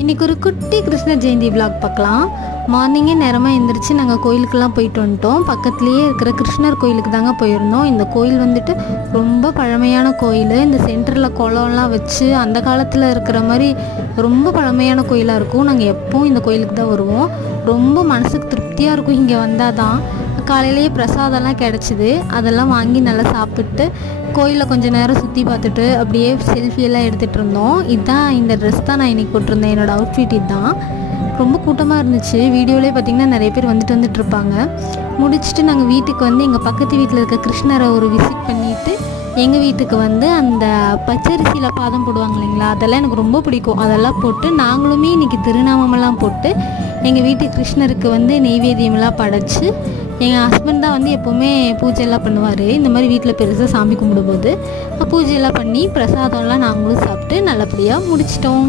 இன்றைக்கி ஒரு குட்டி கிருஷ்ணர் ஜெயந்தி விலாக் பார்க்கலாம். மார்னிங்கே நேரமாக எழுந்திரிச்சு நாங்கள் கோயிலுக்கெல்லாம் போயிட்டு வந்துட்டோம். பக்கத்துலேயே இருக்கிற கிருஷ்ணர் கோயிலுக்கு தாங்க போயிருந்தோம். இந்த கோயில் வந்துட்டு ரொம்ப பழமையான கோயில். இந்த சென்டரில் குளம்லாம் வச்சு அந்த காலத்தில் இருக்கிற மாதிரி ரொம்ப பழமையான கோயிலாக இருக்கும். நாங்கள் எப்போவும் இந்த கோயிலுக்கு தான் வருவோம். ரொம்ப மனசுக்கு திருப்தியாக இருக்கும் இங்கே வந்தால் தான். காலையிலேயே பிரசாதம்லாம் கிடச்சிது. அதெல்லாம் வாங்கி நல்லா சாப்பிட்டு கோயிலில் கொஞ்சம் நேரம் சுற்றி பார்த்துட்டு அப்படியே செல்ஃபியெல்லாம் எடுத்துகிட்டு இருந்தோம். இதுதான் இந்த ட்ரெஸ் தான் நான் இன்றைக்கி போட்டிருந்தேன். என்னோடய அவுட்ஃபிட் இதுதான். ரொம்ப கூட்டமாக இருந்துச்சு. வீடியோவிலே பார்த்திங்கன்னா நிறைய பேர் வந்துட்டுருப்பாங்க. முடிச்சுட்டு நாங்கள் வீட்டுக்கு வந்து எங்கள் பக்கத்து வீட்டில் இருக்க கிருஷ்ணரை ஒரு விசிட் பண்ணிவிட்டு எங்கள் வீட்டுக்கு வந்து அந்த பச்சரிசியில் பாதம் போடுவாங்க இல்லைங்களா, அதெல்லாம் எனக்கு ரொம்ப பிடிக்கும். அதெல்லாம் போட்டு நாங்களுமே இன்றைக்கி திருநாமமெல்லாம் போட்டு எங்கள் வீட்டு கிருஷ்ணருக்கு வந்து நெய்வேத்தியமெல்லாம் படைச்சி எங்கள் ஹஸ்பண்ட் தான் வந்து எப்போவுமே பூஜையெல்லாம் பண்ணுவார். இந்த மாதிரி வீட்டில் பெருசாக சாமி கும்பிடும்போது பூஜையெல்லாம் பண்ணி பிரசாதம்லாம் நாங்களும் சாப்பிட்டு நல்லபடியாக முடிச்சிட்டோம்.